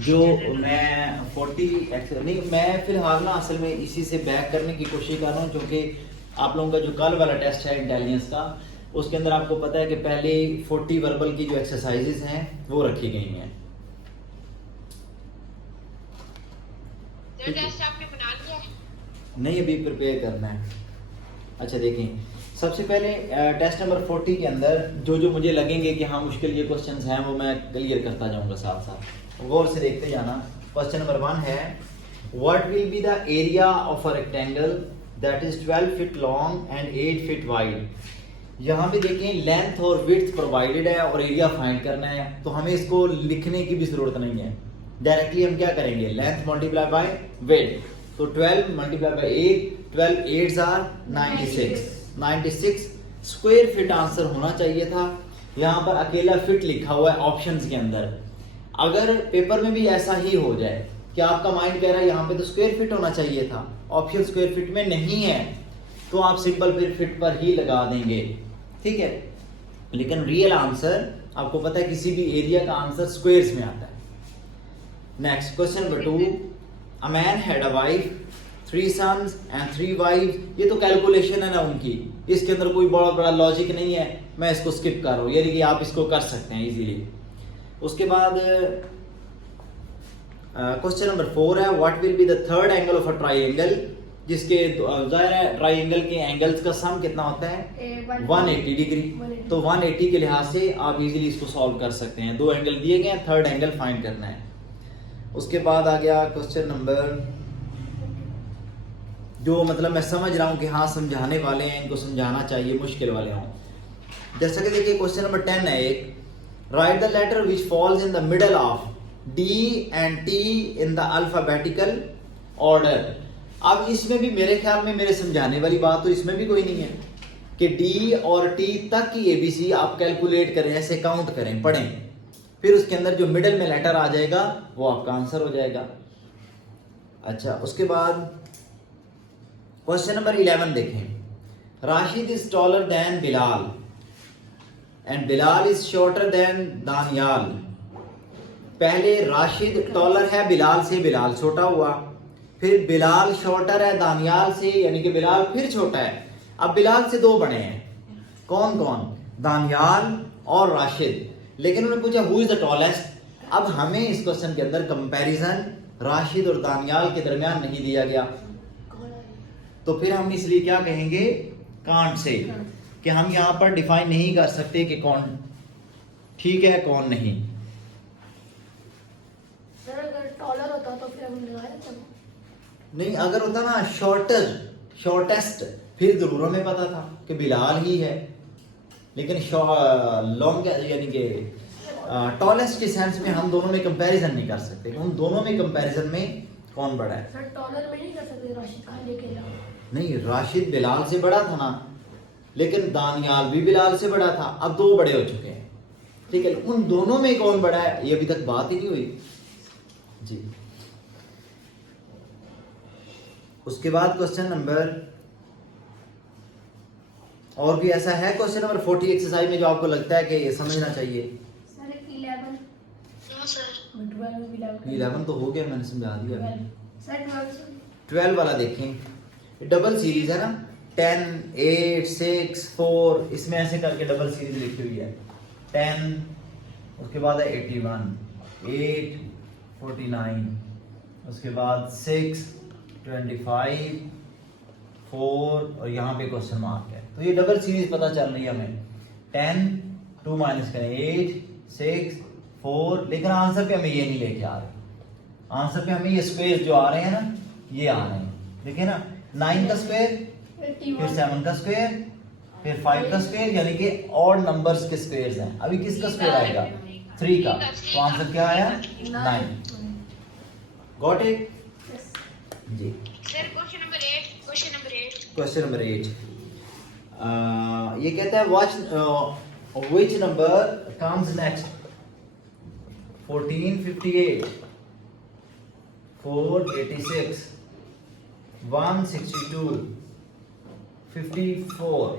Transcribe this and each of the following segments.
जो मैं 40 नहीं, मैं फिलहाल ना असल में इसी से बैक करने की कोशिश कर रहा हूँ, क्योंकि आप लोगों का जो कल वाला टेस्ट है इंटेलिजेंस का, उसके अंदर आपको पता है कि पहले 40 वर्बल की जो एक्सरसाइजेज हैं वो रखी गई हैं। टेस्ट आपने बना लिया है? नहीं, अभी प्रिपेयर करना है। अच्छा देखें, सबसे पहले टेस्ट नंबर 40 के अंदर जो जो मुझे लगेंगे कि हाँ मुश्किल ये क्वेश्चंस हैं वो मैं क्लियर करता जाऊंगा साथ साथ, गौर से देखते जाना। क्वेश्चन नंबर 1 है, what will be the area of a rectangle that is 12 feet long and 8 feet wide. यहाँ पे देखें लेंथ और विड्थ प्रोवाइडेड है और एरिया फाइंड करना है, तो हमें इसको लिखने की भी जरूरत नहीं है। डायरेक्टली हम क्या करेंगे, लेंथ मल्टीप्लाई बाय विड्थ, तो 12 multiply by 8, 12 8s are 96 square feet answer होना चाहिए था। यहाँ पर अकेला फिट लिखा हुआ है ऑप्शंस के अंदर। अगर पेपर में भी ऐसा ही हो जाए कि आपका माइंड कह रहा है यहाँ पे तो स्क्वायर फिट होना चाहिए था, ऑप्शन स्क्वायर फिट में नहीं है, तो आप सिंपल फिर फिट पर ही लगा देंगे, ठीक है। लेकिन रियल आंसर आपको पता है किसी भी एरिया का आंसर स्क्वायर्स में आता है। Next question number 2, a man had a wife, 3 sons and 3 wives। ये तो कैलकुलेशन है ना उनकी, इसके अंदर कोई बहुत बड़ा लॉजिक नहीं है, मैं इसको स्किप कर रहा हूँ, यानी कि आप इसको कर सकते हैं इजीली। उसके बाद क्वेश्चन नंबर 4 है, what will be the third angle of a triangle, जिसके जाहिर है ट्राइंगल के एंगल्स का सम कितना होता है 180 डिग्री। तो 180 के लिहाज से आप इजीली इसको सॉल्व कर सकते हैं। 2 एंगल दिए गए हैं, थर्ड एंगल फाइंड करना है। उसके बाद आ गया क्वेश्चन नंबर, जो मतलब मैं समझ रहा हूं कि हाँ समझाने वाले हैं, इनको समझाना चाहिए, मुश्किल वाले हों। जैसा कि देखिए क्वेश्चन नंबर 10 है एक, write the letter which falls in the middle of D and T in the alphabetical order. अब इसमें भी मेरे ख्याल में मेरे समझाने वाली बात तो इसमें भी कोई नहीं है कि डी और टी तक की एबीसी आप कैलकुलेट करें, ऐसे काउंट करें, पढ़ें, फिर उसके अंदर जो मिडल में लेटर आ जाएगा वो आपका आंसर हो जाएगा। अच्छा, उसके बाद क्वेश्चन नंबर 11 देखें, Rashid is taller than Bilal and Bilal is shorter than Daniyal. पहले राशिद टॉलर है बिलाल से, बिलाल छोटा हुआ, फिर बिलाल शॉर्टर है दानियाल से, यानी कि बिलाल फिर छोटा है। अब बिलाल से 2 बड़े हैं, कौन कौन, दानियाल और राशिद। लेकिन उन्होंने पूछा हु इज द टॉलेस्ट। अब हमें इस क्वेश्चन के अंदर कंपैरिजन राशिद और दानियाल के दरमियान नहीं दिया गया, तो फिर हम इसलिए क्या कहेंगे, कांट से, कि हम यहां पर डिफाइन नहीं कर सकते कि कौन ठीक है कौन नहीं। सर अगर टॉलर होता तो फिर हम लगा देते हैं। नहीं, अगर होता ना शॉर्टेस्ट, फिर जरूर हमें पता था कि बिलाल ही है। लेकिन लॉन्ग यानी कि टॉलेस्ट के सेंस में हम दोनों में कंपैरिजन नहीं कर सकते, उन दोनों में कंपैरिजन में कौन बड़ा है। सर टॉलर में नहीं कर सकते, राशिद खान लेके जाओ। नहीं, राशिद बिलाल से बड़ा था ना, लेकिन दानियाल भी बिलाल से बड़ा था, अब 2 बड़े हो चुके हैं, ठीक है। उन दोनों में कौन बड़ा है ये अभी तक बात ही नहीं हुई जी। उसके बाद क्वेश्चन नंबर, और भी ऐसा है क्वेश्चन नंबर 40 एक्सरसाइज में जो आपको लगता है कि ये समझना चाहिए। Sir 11 no sir. 11 तो हो गया, मैंने समझा दिया। सर 12 वाला देखें, डबल सीरीज है ना, 10 8 6 4, इसमें ऐसे करके डबल सीरीज लिखी हुई है। 10, उसके बाद है 81, 8 49, उसके बाद 6 25 4, और यहाँ पे क्वेश्चन मार्क है। तो ये डबल सीरीज पता चल रही है हमें। 10 2 माइनस करें 8 6 4, लेकिन आंसर पे हमें ये नहीं लेके आ रहे, आंसर पे हमें ये स्क्वायर जो आ रहे हैं ना ये आ रहे हैं, देखिए ना, 9 का स्क्वायर, फिर 7 का स्क्वायर, फिर 5 का स्क्वायर, यानी कि ऑड नंबर्स के स्क्वायर्स हैं। अभी किसका स्क्वायर आएगा, 3 का, तो आंसर क्या आया 9। Got it ji. Sir question number 8, question number 8 ये कहता है व्हिच नंबर कम्स नेक्स्ट, 14 58 486 162 54।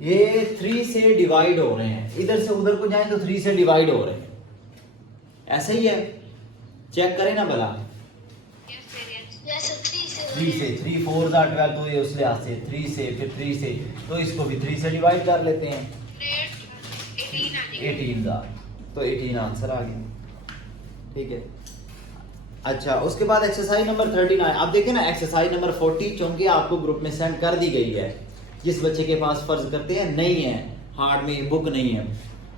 ये 3 से डिवाइड हो रहे हैं, इधर से उधर को जाएं तो 3 से डिवाइड हो रहे हैं, ऐसा ही है, चेक करें ना भला। यस सर यस यस 3 से 3 से 3 4 दा 12 तो ये उस लिहाज से 3 से फिर 3 से, तो इसको भी 3 से डिवाइड कर लेते हैं, 18 आ जाएगा। 18 दा, तो 18 आंसर आ गया। ठीक है, अच्छा उसके बाद एक्सरसाइज नंबर 39। आप देखें ना एक्सरसाइज नंबर 40 चूंकि आपको ग्रुप में सेंड कर दी गई है, जिस बच्चे के पास फर्ज करते हैं नहीं है हार्ड में बुक नहीं है,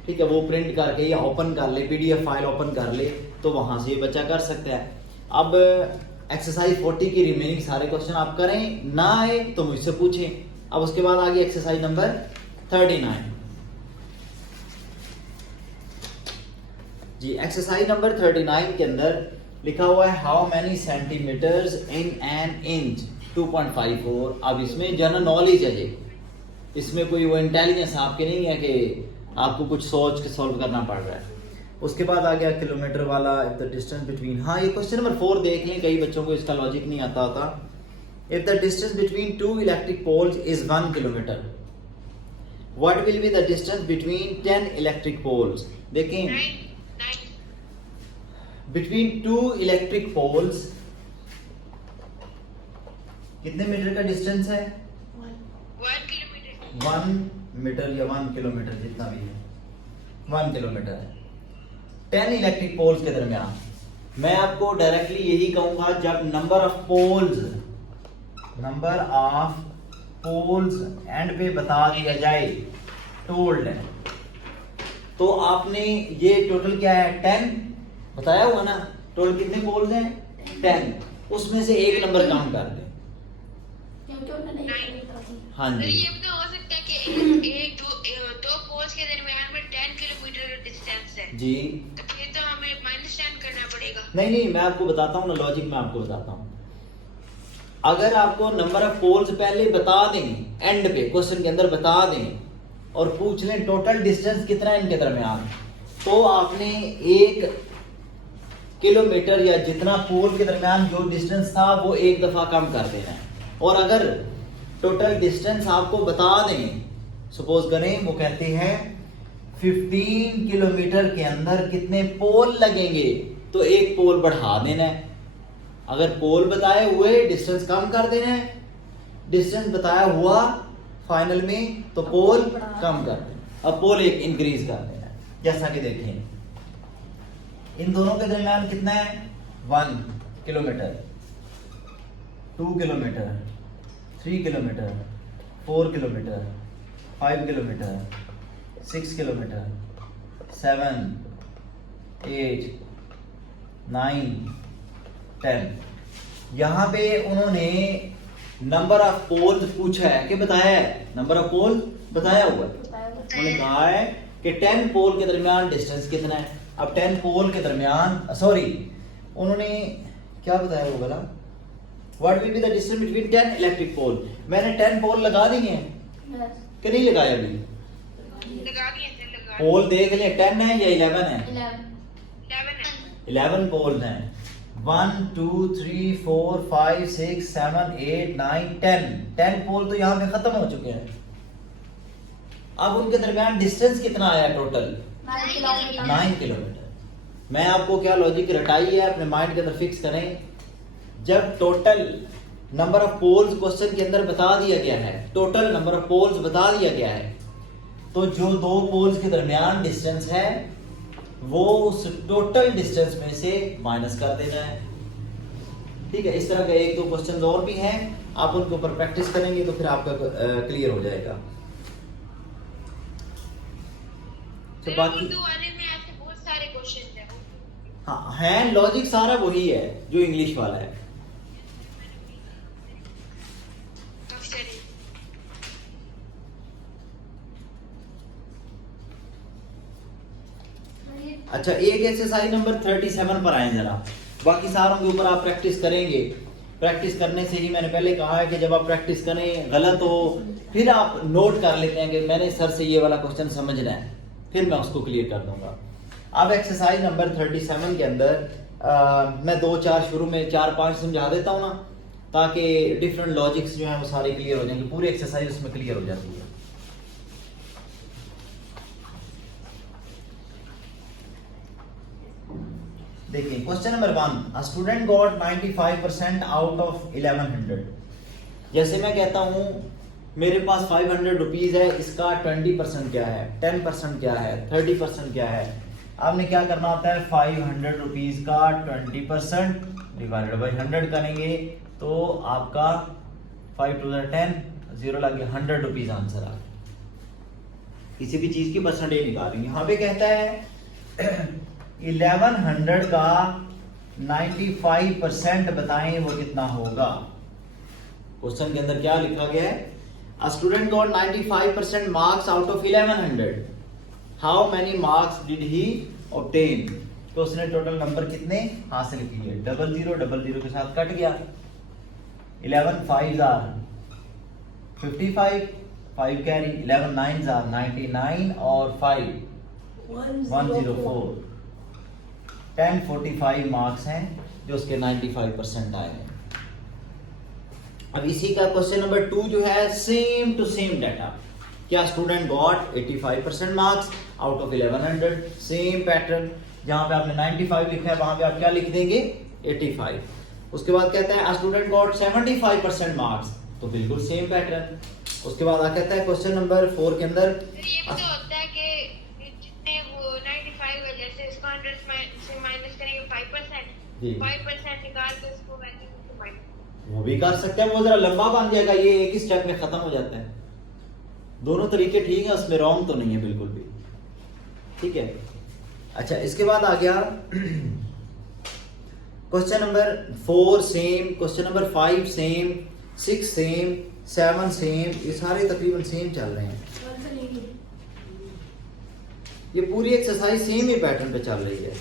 ठीक है, वो प्रिंट करके या ओपन कर ले, पीडीएफ फाइल ओपन कर ले तो वहां से ये बच्चा कर सकता है। अब एक्सरसाइज 40 की रिमेनिंग सारे क्वेश्चन आप करें, ना आए तो मुझसे पूछें। अब उसके बाद आ गई exercise number 39 ji. Exercise number 39 के अंदर लिखा हुआ है how many centimetres in an inch 2.54। अब इसमें जनरल नॉलेज है, ये इसमें कोई वो इंटेलिजेंस आपके नहीं है कि आपको कुछ सोच के सॉल्व करना पड़ रहा है। उसके बाद आ गया किलोमीटर वाला, द डिस्टेंस बिटवीन, हाँ ये क्वेश्चन नंबर 4 देख लें, कई बच्चों को इसका लॉजिक नहीं आता होता। If the distance between 2 electric poles is 1 kilometre, what will be the distance between 10 electric poles. देखें 9 बिटवीन 2 इलेक्ट्रिक पोल्स कितने मीटर का डिस्टेंस है? 1 किलोमीटर 1 मीटर या 1 किलोमीटर जितना भी है, 1 किलोमीटर है 10 इलेक्ट्रिक पोल्स के दरमियान। मैं आपको डायरेक्टली यही कहूंगा, जब नंबर ऑफ पोल्स एंड पे बता दिया जाए, टोल्ड है, तो आपने ये टोटल क्या है 10 बताया हुआ ना, टोटल कितने पोल्स हैं 10, उसमें से एक नंबर काउंट कर दें। क्योंकि उन्होंने नहीं बता दी। हाँ सर जी, ये भी तो हो सकता है कि एक दो पोल्स के दरमियान में 10 किलोमीटर डिस्टेंस है, जी तो फिर तो हमें माइनस 10 करना पड़ेगा। नहीं मैं आपको बताता हूँ ना, लॉजिक मैं आपको बताता हूँ। अगर आपको नंबर ऑफ पोल्स पहले बता दें, एंड पे क्वेश्चन के अंदर बता दें और पूछ लें टोटल डिस्टेंस कितना है इनके दरमियान, तो आपने 1 किलोमीटर या जितना पोल के दरमियान जो डिस्टेंस था वो एक दफा कम कर देना है। और अगर टोटल डिस्टेंस आपको बता दें, सपोज करें वो कहते हैं 15 किलोमीटर के अंदर कितने पोल लगेंगे, तो एक पोल बढ़ा देना है। अगर पोल बताए हुए डिस्टेंस कम कर देना है, डिस्टेंस बताया हुआ फाइनल में तो पोल कम कर देना, अब पोल एक इंक्रीज कर देना है। जैसा कि देखें इन दोनों के दरमियान कितना है 1 kilometre, 2 kilometre, 3 kilometre, 4 kilometre, 5 kilometre, 6 kilometre, 7, 8, 9, 10। यहाँ पे उन्होंने नंबर ऑफ पोल्स पूछा है कि बताया है, नंबर ऑफ पोल बताया हुआ है, बताया हुआ। उन्होंने कहा है कि 10 पोल के दरमियान डिस्टेंस कितना है। अब 10 पोल के दरमियान सॉरी उन्होंने क्या बताया वो बोला, what will be the distance between 10 electric pole. मैंने 10 पोल लगा दिए हैं Yes, कि नहीं लगाया अभी? लगा दिए सर, लगा पोल देख ले 10 है या 11 है? 11 11 है। 11 पोल हैं, 1 2 3 4 5 6 7 8 9 10 पोल तो यहाँ पे खत्म हो चुके हैं। अब उनके दरमियान डिस्टेंस कितना आया टोटल 9 किलोमीटर 9 किलोमीटर। मैं आपको क्या लॉजिक रटाई है अपने माइंड के अंदर फिक्स करें, जब total number of poles question के अंदर बता दिया गया है, टोटल नंबर ऑफ पोल्स बता दिया गया है, तो जो 2 पोल्स के दरमियान डिस्टेंस है वो उस टोटल डिस्टेंस में से माइनस कर देना है। ठीक है, इस तरह का 1-2 क्वेश्चन और भी हैं, आप उनके ऊपर प्रैक्टिस करेंगे तो फिर आपका क्लियर हो जाएगा। तो सर बाकी उर्दू वाले में ऐसे बहुत सारे क्वेश्चन हैं। हाँ है, लॉजिक सारा वही है जो इंग्लिश वाला है। काफी सारे। अच्छा एक एक्सरसाइज नंबर 37 पर आए जरा, बाकी सारों के ऊपर आप प्रैक्टिस करेंगे। प्रैक्टिस करने से ही मैंने पहले कहा है कि जब आप प्रैक्टिस करें गलत हो फिर आप नोट कर लेते हैं कि मैंने सर से ये वाला क्वेश्चन समझना है, फिर मैं उसको क्लियर कर दूंगा। अब एक्सरसाइज नंबर 37 के अंदर मैं 2-4 शुरू में 4-5 समझा देता हूँ ना, ताकि डिफरेंट लॉजिक्स जो हैं वो सारे क्लियर हो जाएंगे, पूरी एक्सरसाइज उसमें क्लियर हो जाती है। देखिए question number 1, a student got 95% out of 1100। जैसे मैं कहता हूँ मेरे पास 500 रुपीज है, इसका 20% क्या है, 10% क्या है, 30% क्या है। आपने क्या करना होता है, 500 रुपीज का 20% डिवाइडेड बाई 100 करेंगे तो आपका 5 टू 10, 0 लग गया, 100 रुपीज आंसर आ गया। किसी भी चीज की परसेंटेज निकालेंगे। यहाँ पे कहता है 1100 का 95% बताएं वो कितना होगा। क्वेश्चन के अंदर क्या लिखा गया है, a student got 95% marks out of 1100, how many marks did he obtain. तो उसने टोटल नंबर कितने हासिल किए, 0000 के साथ कट गया, 11 5s are 55, 5 carry, 11 9s are 99 और 5 104, 1045 मार्क्स हैं जो उसके 95% आए हैं। अब इसी का क्वेश्चन नंबर 2 जो है, सेम टू सेम डाटा, क्या student got 85% marks out of 1100, same pattern, जहां पे आपने 95 लिखा है वहां पे आप क्या लिख देंगे, 85। उसके बाद कहता है स्टूडेंट गॉट 75% मार्क्स, तो बिल्कुल सेम पैटर्न। उसके बाद कहता है क्वेश्चन नंबर 4 के अंदर, फिर ये भी तो होता है कि जितने वो 95 है, जैसे इसको 100 से माइनस करेंगे 5%, जी। 5% निकाल के उसको वैल्यू को माइनस, वो भी कर सकते हैं, वो जरा लंबा बन जाएगा, ये एक ही स्टेप में खत्म हो जाता है। दोनों तरीके ठीक है, उसमें रॉन्ग तो नहीं है बिल्कुल भी, ठीक है। अच्छा, इसके बाद आ गया question number 4 same, question number 5 same, 6 same, 7 same, ये सारे तकरीबन सेम चल रहे हैं। ये पूरी एक्सरसाइज सेम ही पैटर्न पे चल रही है।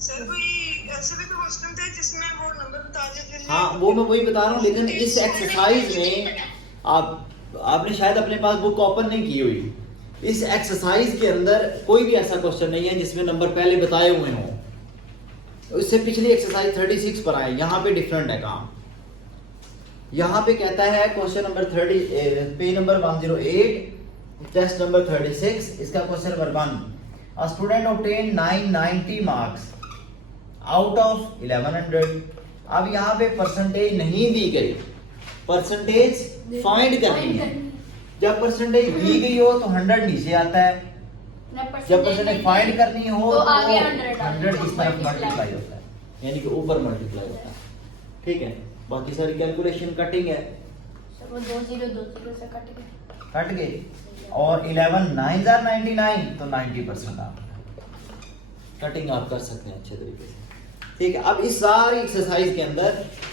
सर कोई ऐसे भी तो क्वेश्चन थे जिसमें वो नंबर बता देते थे। हाँ, वो मैं वही बता रहा हूँ, लेकिन इस एक्सरसाइज में आपने शायद अपने पास बुक ओपन नहीं की हुई। इस एक्सरसाइज के अंदर कोई भी ऐसा क्वेश्चन नहीं है जिसमें नंबर पहले बताए हुए हों। इससे पिछली एक्सरसाइज 36 पर आए, यहाँ पे डिफरेंट है काम। यहाँ पे कहता है question number 30, page number 108, test number 36, इसका question number 1, a student obtain 990 marks out of 1100। अब यहाँ पे परसेंटेज नहीं दी गई, परसेंटेज फाइंड करनी है। जब परसेंटेज दी गई हो तो 100 नीचे आता है, जब परसेंटेज फाइंड करनी हो तो आगे 100 इस तरफ मल्टीप्लाई होता है, यानी कि ऊपर मल्टीप्लाई होता है, ठीक है। बाकी सारी कैलकुलेशन कटिंग है, वो 2 0 से कट गए, और 11 9s are 99, तो 90% आप कटिंग आप कर सकते हैं अच्छे तरीके से, ठीक है। अब इस सारी एक्सरसाइज के अंदर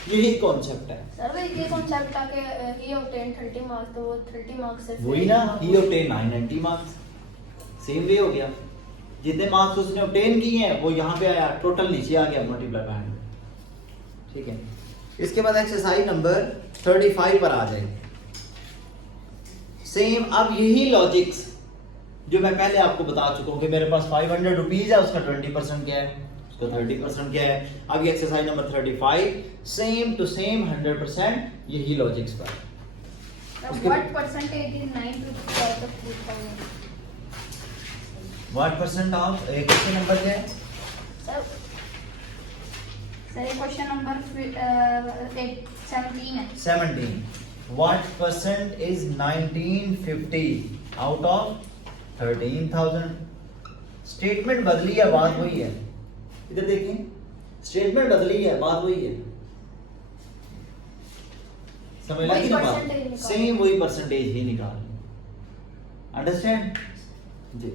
यही कॉन्सेप्ट है। सर वो ये कॉन्सेप्ट था कि ही ऑब्टेन 30 मार्क्स, तो वो 30 मार्क्स से वही ना, ही ऑब्टेन 990 मार्क्स, सेम वे हो गया। जितने मार्क्स उसने ऑब्टेन किए हैं वो यहाँ पे आया, टोटल नीचे आ गया, मल्टीप्लाई बाय 100, ठीक है। इसके बाद एक्सरसाइज नंबर 35 पर आ जाए, सेम। अब यही लॉजिक्स जो मैं पहले आपको बता चुका हूँ कि मेरे पास 500 रुपीज है, उसका 20% क्या है, उसका 30% क्या है। अब ये exercise number 35, same to same 100% यही लॉजिक्स पर। What percentage is 950 out of 3000? What percent of, question number क्या है सर ये क्वेश्चन नंबर 17 है। 17, what percent is 1950 out of 13,000? Statement बदली है, बात वही है। इधर देखें, स्टेटमेंट बदली है, बात वही है। समझ लगी ना बात, सेम वही परसेंटेज ही निकालनी, अंडरस्टैंड जी।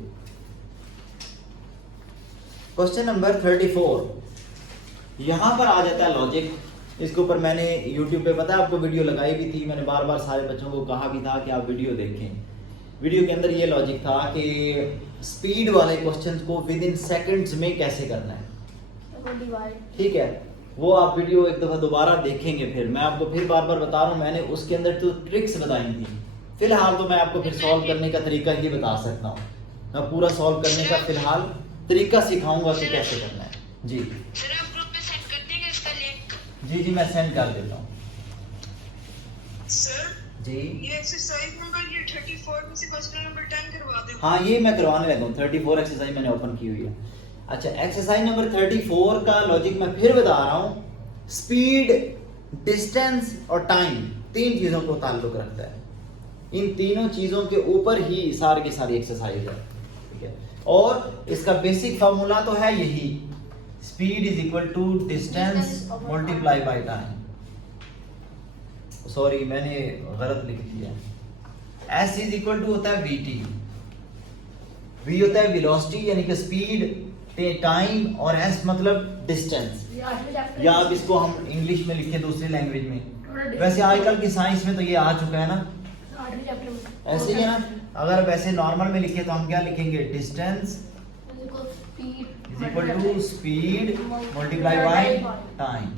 क्वेश्चन नंबर 34, यहां पर आ जाता है लॉजिक। इसके ऊपर मैंने YouTube पे पता है आपको वीडियो लगाई भी थी, मैंने बार बार सारे बच्चों को कहा भी था कि आप वीडियो देखें। वीडियो के अंदर ये लॉजिक था कि स्पीड वाले क्वेश्चंस को विद इन सेकंड्स में कैसे करना है, ठीक है। वो आप वीडियो एक दफा दोबारा देखेंगे, फिर मैं आपको फिर बार बार बता रहा हूँ, मैंने उसके अंदर तो ट्रिक्स बताई थी। फिलहाल तो मैं आपको फिर सॉल्व करने का तरीका ही बता सकता हूँ, मैं पूरा सॉल्व करने का फिलहाल तरीका सिखाऊंगा कि कैसे करना है जी। सर आप ग्रुप में सेंड कर देंगे इसका लिंक? जी मैं सेंड कर देता हूँ सर जी। ये एक्सरसाइज नंबर ये 34 में से क्वेश्चन नंबर 10 करवा दो। हाँ, ये मैं करवाने लगा हूँ, 34 एक्सरसाइज मैंने ओपन की हुई है। अच्छा, एक्सरसाइज नंबर 34 का लॉजिक मैं फिर बता रहा हूँ। स्पीड, डिस्टेंस और टाइम, तीन चीजों को ताल्लुक रखता है। इन तीनों चीजों के ऊपर ही सारी की सारी एक्सरसाइज है, ठीक है। और इसका बेसिक फार्मूला तो है यही, speed is equal to distance multiply by time. Sorry मैंने गलत लिख दिया, S इज इक्वल टू होता है VT, V होता है वेलोसिटी यानी कि स्पीड, टाइम, और S मतलब डिस्टेंस। या अब इसको हम इंग्लिश में लिखे दूसरी लैंग्वेज में। वैसे आजकल की साइंस में तो ये आ चुका है ना, ऐसे ही है ना। अगर वैसे नॉर्मल में लिखे तो हम क्या लिखेंगे, distance is equal to speed multiply by time,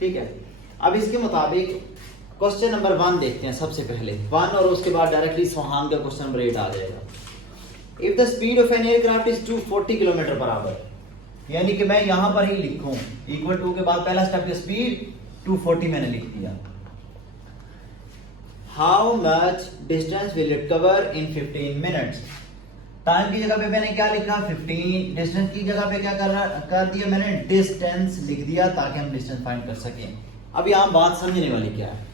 ठीक है। अब इसके मुताबिक क्वेश्चन नंबर 1 देखते हैं सबसे पहले 1, और उसके बाद डायरेक्टली सोहान का क्वेश्चन नंबर 8 आ जाएगा। If the speed of an aircraft is 240 kilometre per our, यानी कि मैं यहां पर ही लिखूं इक्वल टू के बाद पहला स्टेप स्पीड 240 मैंने लिख दिया। How much distance will it cover in 15 minutes. Time की जगह पे मैंने क्या लिखा 15, डिस्टेंस की जगह पे क्या कर दिया मैंने, डिस्टेंस लिख दिया ताकि हम डिस्टेंस फाइंड कर सकें। अब यहाँ बात समझने वाली क्या है,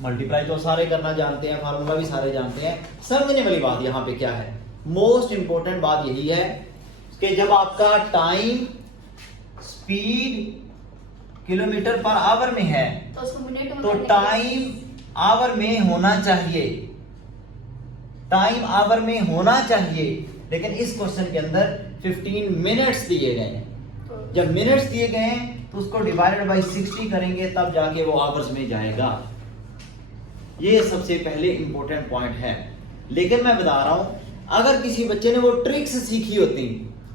मल्टीप्लाई तो सारे करना जानते हैं, फार्मूला भी सारे जानते हैं, समझने वाली बात यहाँ पे क्या है, मोस्ट इंपॉर्टेंट बात यही है कि जब आपका time speed kilometre per our में है तो टाइम आवर में होना चाहिए, टाइम आवर में होना चाहिए, लेकिन इस क्वेश्चन के अंदर 15 मिनट्स दिए गए हैं। जब मिनट्स दिए गए हैं तो उसको डिवाइडेड बाय 60 करेंगे तब जाके वो आवर्स में जाएगा। ये सबसे पहले इंपॉर्टेंट पॉइंट है। लेकिन मैं बता रहा हूं अगर किसी बच्चे ने वो ट्रिक्स सीखी होती,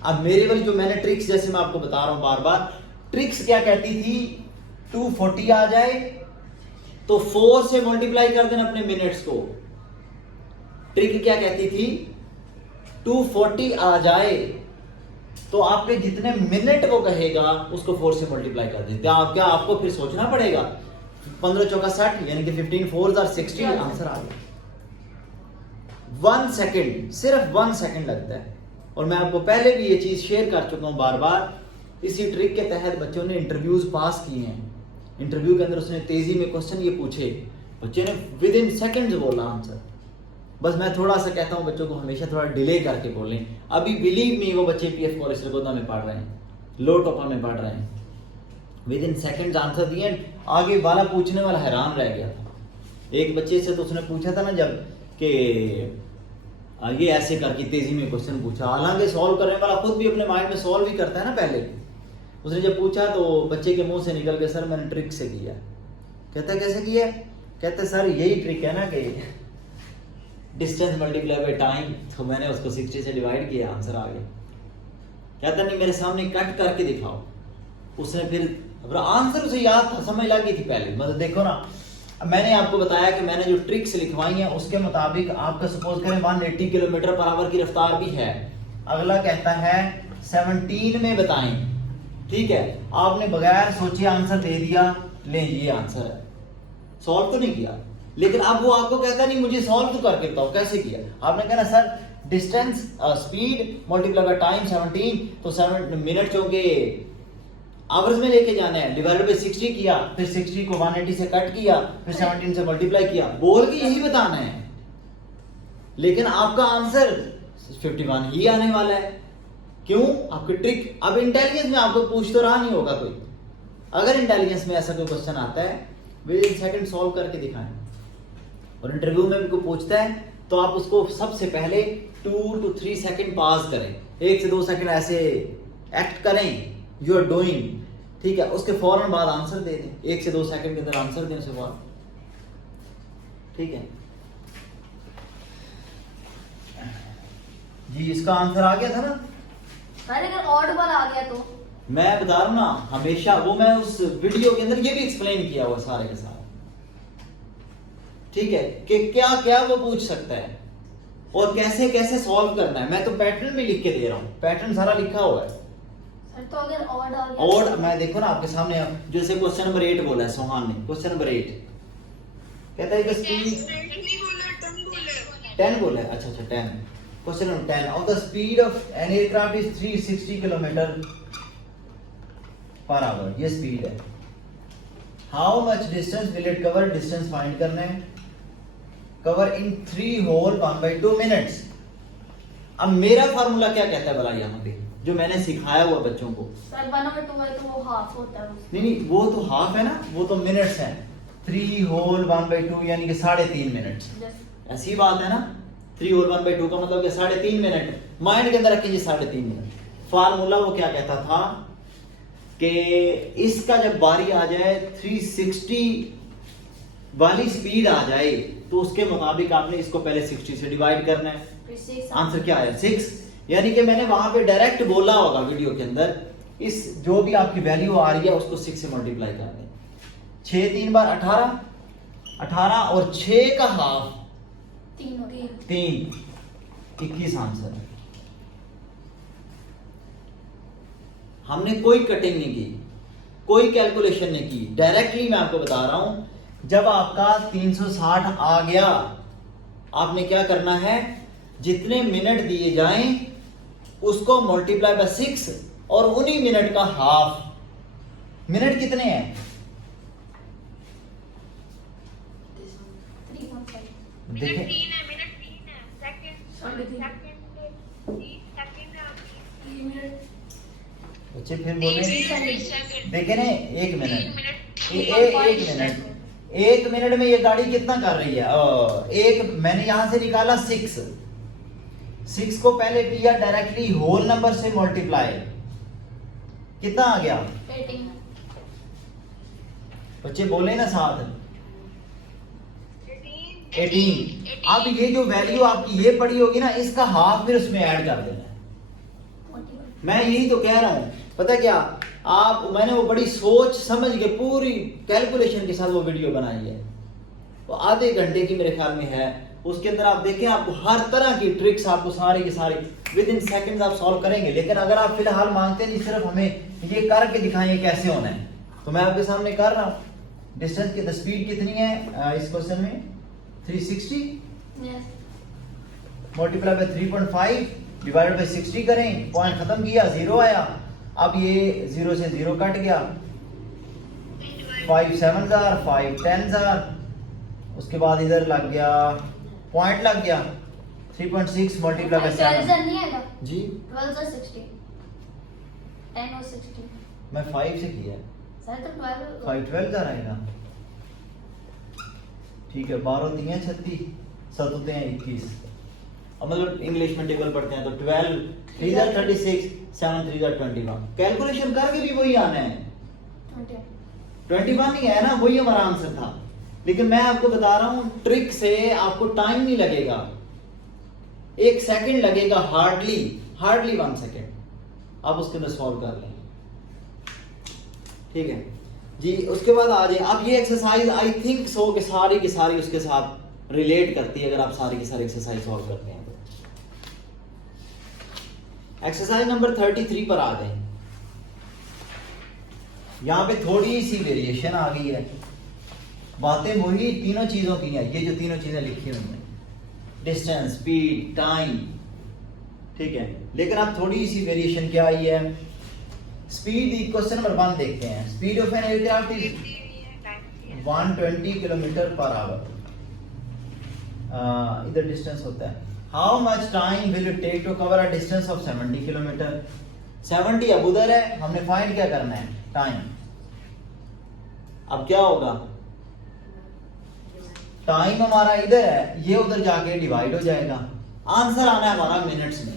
अब मेरे वाली जो मैंने ट्रिक्स जैसे मैं आपको बता रहा हूं बार बार, ट्रिक्स क्या कहती थी 240 आ जाए तो 4 से मल्टीप्लाई कर देना अपने मिनट्स को। ट्रिक क्या कहती थी 240 आ जाए तो आपके जितने मिनट वो कहेगा उसको 4 से मल्टीप्लाई कर देते हैं। क्या आपको फिर सोचना पड़ेगा, 15 चौका 60 यानी कि 15 4 आर 60, आंसर आ गया। 1 सेकंड, सिर्फ 1 सेकंड लगता है। और मैं आपको पहले भी ये चीज शेयर कर चुका हूं बार बार। इसी ट्रिक के तहत बच्चों ने इंटरव्यूज पास किए हैं। इंटरव्यू के अंदर उसने तेजी में क्वेश्चन ये पूछे, बच्चे ने विद इन सेकंड्स बोला आंसर। बस मैं थोड़ा सा कहता हूं बच्चों को हमेशा थोड़ा डिले करके बोलें। अभी बिलीव मी वो बच्चे पीएफ कॉलेज सरगोदा में पढ़ रहे हैं, लो टॉपा में पढ़ रहे हैं, विद इन सेकंड्स आंसर दिए। आगे वाला पूछने वाला हैरान रह गया था। एक बच्चे से तो उसने पूछा था ना जब कि ये ऐसे करके तेजी में क्वेश्चन पूछा, हालांकि सॉल्व करने वाला खुद भी अपने माइंड में सॉल्व ही करता है ना पहले। उसने जब पूछा तो बच्चे के मुंह से निकल के सर मैंने ट्रिक से किया। कहता कैसे किया? कहते सर यही ट्रिक है ना कि डिस्टेंस मल्टीप्लाई बाय टाइम, तो मैंने उसको 60 से डिवाइड किया, आंसर आ गया। कहता नहीं मेरे सामने कट करके दिखाओ। उसने फिर आंसर उसे याद था, समझ लगी थी पहले। मतलब देखो ना, मैंने आपको बताया कि मैंने जो ट्रिक्स लिखवाई हैं उसके मुताबिक आपका सपोज करें 180 किलोमीटर पर आवर की रफ्तार भी है। अगला कहता है 17 में बताएं, ठीक है। आपने बगैर सोचे आंसर दे दिया, ले ये आंसर है, सॉल्व तो नहीं किया। लेकिन अब वो आपको कहता नहीं मुझे सॉल्व तो करके बताओ कैसे किया। आपने कहना sir distance speed multiply by time 17, तो 7 मिनट चौके आवर्स में लेके जाना है, डिवाइडेड बाय 60 किया, फिर 60 को 180 से कट किया, फिर 17 से मल्टीप्लाई किया, बोल के यही बताना है। लेकिन आपका आंसर 51 ही आने वाला है। क्यों? आपकी ट्रिक। अब इंटेलिजेंस में आपको पूछ तो रहा नहीं होगा कोई। अगर इंटेलिजेंस में ऐसा कोई क्वेश्चन आता है विद इन सेकंड सॉल्व करके दिखाएं। और इंटरव्यू में भी कोई पूछता है तो आप उसको सबसे पहले 2 to 3 सेकंड पास करें, 1 से 2 सेकंड ऐसे एक्ट करें यू आर डूइंग, ठीक है। उसके फौरन बाद आंसर दे दें, 1 से 2 सेकंड के अंदर आंसर दें उसे फौरन, ठीक है जी। इसका आंसर आ गया था ना। अरे अगर ऑड वाला आ गया तो मैं बता रहा हूं ना, हमेशा वो मैं उस वीडियो के अंदर ये भी एक्सप्लेन किया हुआ सारे के सारे, ठीक है, कि क्या क्या वो पूछ सकता है और कैसे कैसे सॉल्व करना है। मैं तो पैटर्न भी लिख के दे रहा हूं, पैटर्न सारा लिखा हुआ है। तो अगर ऑड आ गया और मैं देखो ना आपके सामने, जैसे क्वेश्चन नंबर 8 बोला है सोहान ने, क्वेश्चन नंबर 8 कहता है कि स्पीड 10 बोला 10 बोला है, अच्छा 10 question number 10 of the speed of an aircraft is 360 kilometre per hour, ये स्पीड है। How much distance will it cover, distance find करना है। Cover in 3 whole 1/2 minutes. अब मेरा फार्मूला क्या कहता है भला यहाँ पे, जो मैंने सिखाया हुआ बच्चों को? सर 1/2 है तो वो हाफ होता है उसका। नहीं वो तो हाफ है ना, वो तो मिनट्स है। 3 होल 1/2 यानी कि 3.5 मिनट्स, ऐसी बात है ना। 3 होल 1/2 का मतलब 3.5 मिनट। माइंड के अंदर रखेंगे 3.5 मिनट। फार्मूला वो क्या कहता था कि इसका जब बारी आ जाए 360 वाली स्पीड आ जाए तो उसके मुताबिक आपने इसको पहले 60 से डिवाइड करना है। आंसर क्या है? 6। यानी कि मैंने वहां पे डायरेक्ट बोला होगा वीडियो के अंदर, इस जो भी आपकी वैल्यू आ रही है उसको 6 से मल्टीप्लाई कर दें। 6 3 बार 18, 18 और 6 का हाफ 3, 21 आंसर है। हमने कोई कटिंग नहीं की, कोई कैलकुलेशन नहीं की, डायरेक्टली मैं आपको बता रहा हूं। जब आपका 360 आ गया, आपने क्या करना है, जितने मिनट दिए जाएं उसको मल्टीप्लाई बाय 6 और उन्हीं मिनट का हाफ। मिनट कितने हैं? 3.5। मिनट देखें 3 है, मिनट 3 है, सेकंड है। बच्चे फिर बोले, सेकंड देखे ना, 1 मिनट, 3 मिनट 1 मिनट, 1 मिनट में ये गाड़ी कितना कर रही है? एक मैंने यहां से निकाला 6 को पहले किया डायरेक्टली होल नंबर से मल्टीप्लाई, कितना आ गया? 18। बच्चे बोले ना साथ, 18। अब ये जो वैल्यू आपकी ये पड़ी होगी ना, इसका हाफ फिर उसमें ऐड कर देना है। 41। मैं यही तो कह रहा हूं, पता क्या, मैंने वो बड़ी सोच समझ के पूरी कैलकुलेशन के साथ वो वीडियो बनाई है, वो आधे घंटे की मेरे ख्याल में है। उसके अंदर आप देखें, आपको हर तरह की ट्रिक्स आपको सारी की सारी विद इन सेकंड्स आप सॉल्व करेंगे। लेकिन अगर आप फिलहाल मांगते नहीं सिर्फ हमें ये करके दिखाएं कैसे होना है, तो मैं आपके सामने कर रहा हूं। डिस्टेंस की स्पीड कितनी है इस क्वेश्चन में? 360 मल्टीप्लाई बाय 3.5 डिवाइडेड बाय 60 करें, पॉइंट खत्म किया, 0 आया। अब ये 0 से 0 कट गया, 5 7 जार, 5 10 जार, उसके बाद इधर लग गया, पॉइंट लग गया 3.6 मल्टीप्लाई बाय 7 नहीं आएगा जी। 12 और 60, 10 और 60। मैं 5 से किया है, सर तो 12 5 12 जार आएगा, ठीक है। 12 3 36, 7 21। अब मतलब इंग्लिश में टेबल पढ़ते हैं तो 12 3 जार 36, 7 3 जार 21। कैलकुलेशन करके भी वही आना है, 21 ही है ना, वही हमारा आंसर था। लेकिन मैं आपको बता रहा हूं, ट्रिक से आपको टाइम नहीं लगेगा, 1 सेकंड लगेगा, हार्डली 1 सेकंड आप उसके अंदर सॉल्व कर लें, ठीक है जी। उसके बाद आ जाए, अब ये एक्सरसाइज आई थिंक सो कि सारी की सारी उसके साथ रिलेट करती है, अगर आप सारी की सारी एक्सरसाइज सॉल्व करते हैं तो। एक्सरसाइज नंबर 33 पर आ गए। यहां पे थोड़ी सी वेरिएशन आ गई है, बातें वही तीनों चीजों की हैं, ये जो तीनों चीजें लिखी हुई हैं, डिस्टेंस, स्पीड, टाइम, ठीक है। लेकिन अब थोड़ी सी वेरिएशन क्या आई है? स्पीड, क्वेश्चन नंबर 1 देखते हैं। Speed of an aircraft is 120 kilometre per hour. इधर डिस्टेंस होता है, how much time will it take to cover a distance of 70 kilometre. 70 अब उधर है, हमने फाइंड क्या करना है? टाइम। अब क्या होगा, टाइम हमारा इधर है, ये उधर जाके डिवाइड हो जाएगा, आंसर आना है हमारा मिनट्स में।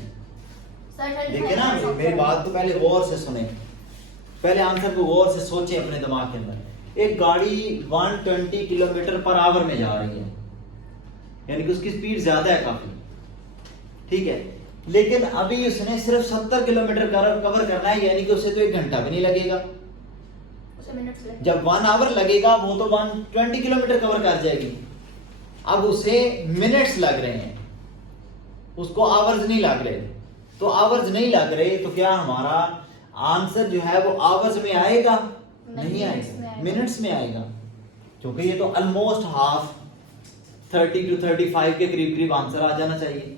देखिए ना, मेरी बात तो पहले गौर से सुने, पहले आंसर को गौर से सोचें अपने दिमाग के अंदर। एक गाड़ी 120 किलोमीटर पर आवर में जा रही है, यानी कि उसकी स्पीड ज्यादा है काफी, ठीक है। लेकिन अभी उसने सिर्फ 70 किलोमीटर कवर करना है, यानी कि उसे तो 1 घंटा भी नहीं लगेगा। जब 1 आवर लगेगा वो तो 120 किलोमीटर कवर कर जाएगी। अब उसे मिनट्स लग रहे हैं, उसको आवर्स नहीं लग रहे। तो आवर्स नहीं लग रहे तो क्या हमारा आंसर जो है वो आवर्स में आएगा? नहीं आएगा, मिनट्स में आएगा, क्योंकि ये तो ऑलमोस्ट हाफ 30 to 35 के करीब करीब आंसर आ जाना चाहिए।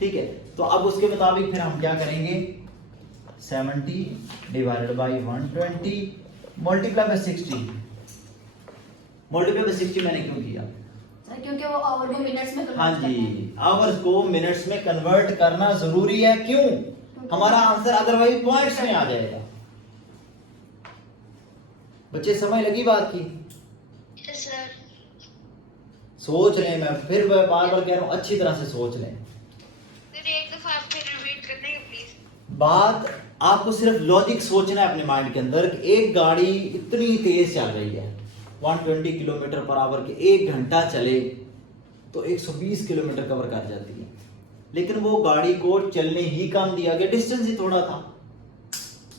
ठीक है, तो अब उसके मुताबिक फिर हम क्या करेंगे, 70 divided by 120 multiply by 60। Multiply by 60 मैंने क्यों किया? सर क्योंकि वो आवर को मिनट्स में convert हाँ करना है। जी, आवर्स को मिनट्स में कन्वर्ट करना जरूरी है। क्यों? हमारा आंसर अदरवाइज पॉइंट्स में आ जाएगा। बच्चे समझ लगी बात की? Yes sir. सोच लें, मैं फिर बार बार कह रहा हूं, अच्छी तरह से सोच लें। सर एक दफा आप फिर रिपीट कर देंगे प्लीज? बात आपको सिर्फ लॉजिक सोचना है अपने माइंड के अंदर कि एक गाड़ी इतनी तेज चल रही है 120 किलोमीटर पर आवर के, 1 घंटा चले तो 120 किलोमीटर कवर कर जाती है, लेकिन वो गाड़ी को चलने ही कम दिया गया, डिस्टेंस ही थोड़ा था।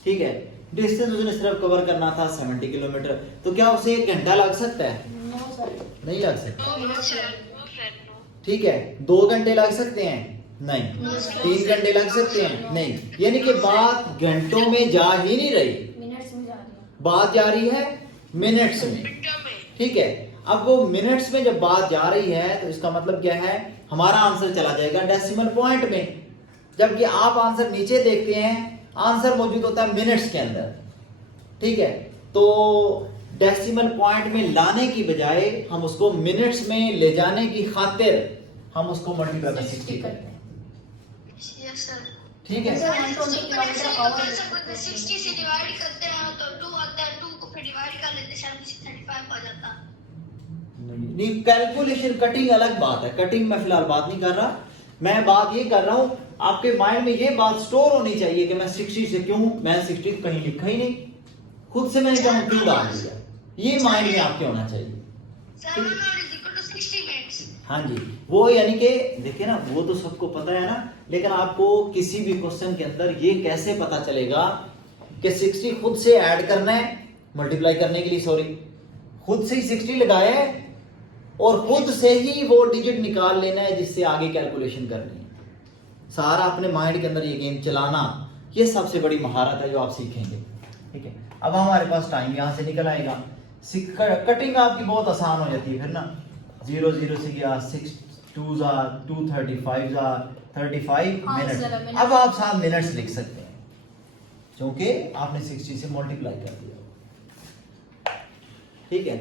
ठीक है, डिस्टेंस उसने सिर्फ कवर करना था 70 किलोमीटर, तो क्या उसे 1 घंटा लग सकता है? No sir. नहीं लग सकता। No sir, no sir, no. ठीक है, 2 घंटे लग सकते हैं? नहीं। 3 घंटे लग सकते हैं? नहीं। यानी कि बात घंटों में जा ही नहीं रही, मिनट्स में जा रही है। बात जा रही है मिनट्स में। मिनटों में। ठीक है, अब वो मिनट्स में जब बात जा रही है तो इसका मतलब क्या है, हमारा आंसर चला जाएगा डेसिमल पॉइंट में, जबकि आप आंसर नीचे देखते हैं, आंसर मौजूद होता है मिनट्स के अंदर। ठीक है, तो डेसिमल पॉइंट में लाने की बजाय हम उसको मिनट्स में ले जाने की खातिर हम उसको मल्टीप्लाई बाय 60 करते हैं। Yes sir. ठीक है, सर 120 किलोमीटर आवर 60 से डिवाइड करते हैं तो 2 आता है, 2 को फिर डिवाइड कर लेते हैं 35 आ जाता। नहीं, कैलकुलेशन कटिंग अलग बात है, कटिंग मैं फिलहाल बात नहीं कर रहा। मैं बात ये कर रहा हूं, आपके माइंड में ये बात स्टोर होनी चाहिए कि मैं 60 से क्यों, मैं 60 कहीं लिखा ही नहीं, खुद से मैंने क्या क्यों डाल दिया, ये माइंड में आपके होना चाहिए। 7 is equal to 60 minutes। हाँ जी, वो यानी कि देखिए ना, वो तो सबको पता है ना, लेकिन आपको किसी भी क्वेश्चन के अंदर ये कैसे पता चलेगा कि 60 खुद से ऐड करना है, मल्टीप्लाई करने के लिए, सॉरी, खुद से ही 60 लगाया है और खुद से ही वो डिजिट निकाल लेना है जिससे आगे कैलकुलेशन करनी है। सारा अपने माइंड के अंदर ये गेम चलाना, ये सबसे बड़ी महारत है जो आप सीखेंगे। ठीक है, अब हमारे पास टाइम यहाँ से निकल आएगा, कटिंग आपकी बहुत आसान हो जाती है फिर ना, 0 0 से गया, 6 2 235 35 हाँ, मिनट। Sir, minute. अब आप साथ मिनट्स लिख सकते हैं क्योंकि आपने 60 से मल्टीप्लाई कर दिया। ठीक है,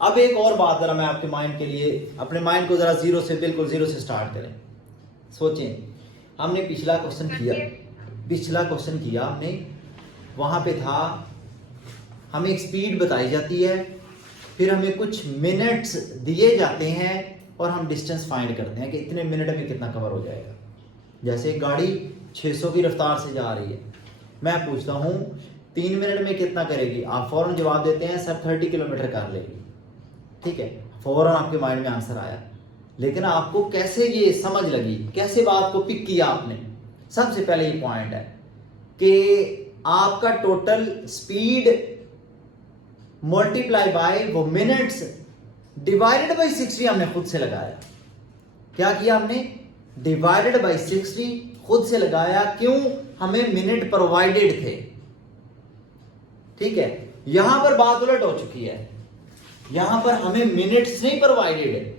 अब एक और बात जरा मैं आपके माइंड के लिए, अपने माइंड को जरा 0 से, बिल्कुल 0 से स्टार्ट करें। सोचें, हमने पिछला क्वेश्चन किया हमने, वहां पे था हमें एक स्पीड बताई जाती है, फिर हमें कुछ मिनट्स दिए जाते हैं और हम डिस्टेंस फाइंड करते हैं कि इतने मिनट में कितना कवर हो जाएगा। जैसे एक गाड़ी 600 की रफ्तार से जा रही है, मैं पूछता हूँ 3 मिनट में कितना करेगी, आप फौरन जवाब देते हैं सर 30 किलोमीटर कर लेगी। ठीक है, फौरन आपके माइंड में आंसर आया, लेकिन आपको कैसे ये समझ लगी, कैसे बात को पिक किया आपने? सबसे पहले ये पॉइंट है कि आपका टोटल स्पीड मल्टीप्लाई बाय वो मिनट्स डिवाइडेड बाय 60 हमने खुद से लगाया। क्या किया हमने? डिवाइडेड बाय 60 खुद से लगाया। क्यों? हमें मिनट प्रोवाइडेड थे। ठीक है, यहां पर बात उलट हो चुकी है, यहां पर हमें मिनट्स नहीं प्रोवाइडेड है,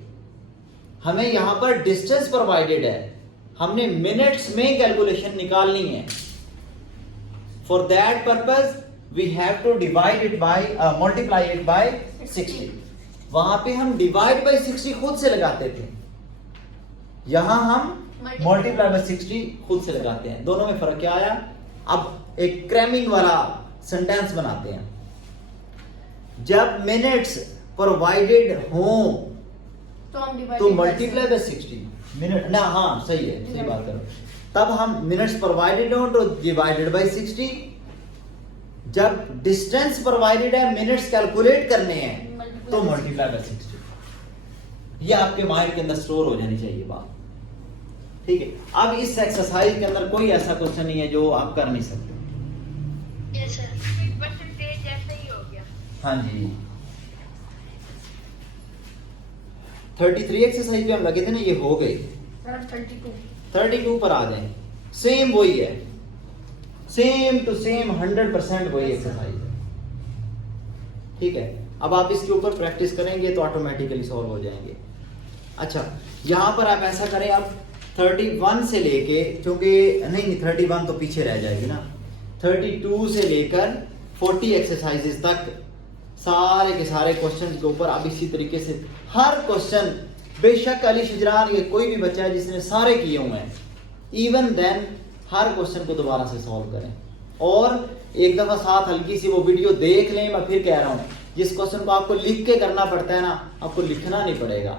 हमें यहां पर डिस्टेंस प्रोवाइडेड है। हमने मिनट्स में कैलकुलेशन निकालनी है। For that purpose we have to divide it by multiply it by 60। वहां पे हम डिवाइड बाय 60 खुद से लगाते थे, यहां हम मल्टीप्लाई बाय 60 खुद से लगाते हैं। दोनों में फर्क क्या आया? अब एक क्रैमिंग वाला सेंटेंस बनाते हैं। जब मिनट्स प्रोवाइडेड हो तो मल्टीप्लाई बाय 60 मिनट ना, हाँ सही है, सही बात करो। तब हम मिनट्स प्रोवाइडेड हो तो डिवाइडेड बाय 60। जब डिस्टेंस प्रोवाइडेड है, मिनट्स कैलकुलेट करने हैं तो मल्टीप्लाई बाय 60। ये आपके माइंड के अंदर स्टोर हो जानी चाहिए बात। ठीक है, अब इस एक्सरसाइज के अंदर कोई ऐसा क्वेश्चन नहीं है जो आप कर नहीं सकते। यस सर, परसेंटेज ऐसा ही हो गया। हाँ जी, 33 एक्सरसाइज पे हम लगे थे ना, ये हो गए। 32 पर आ जाए, सेम वही है, सेम टू सेम 100% वही एक्सरसाइज है। ठीक है, अब आप इसके ऊपर प्रैक्टिस करेंगे तो ऑटोमेटिकली सॉल्व हो जाएंगे। अच्छा, यहां पर आप ऐसा करें, अब 31 से लेके, क्योंकि नहीं 31 तो पीछे रह जाएगी ना, 32 से लेकर 40 एक्सरसाइजेस तक सारे के सारे क्वेश्चन के ऊपर आप इसी तरीके से हर क्वेश्चन, बेशक अली शिजरान ये कोई भी बच्चा है जिसने सारे किए हुए हैं, इवन देन हर क्वेश्चन को दोबारा से सॉल्व करें और एक दफा साथ हल्की सी वो वीडियो देख लें। मैं फिर कह रहा हूँ, जिस क्वेश्चन को आपको लिख के करना पड़ता है ना, आपको लिखना नहीं पड़ेगा,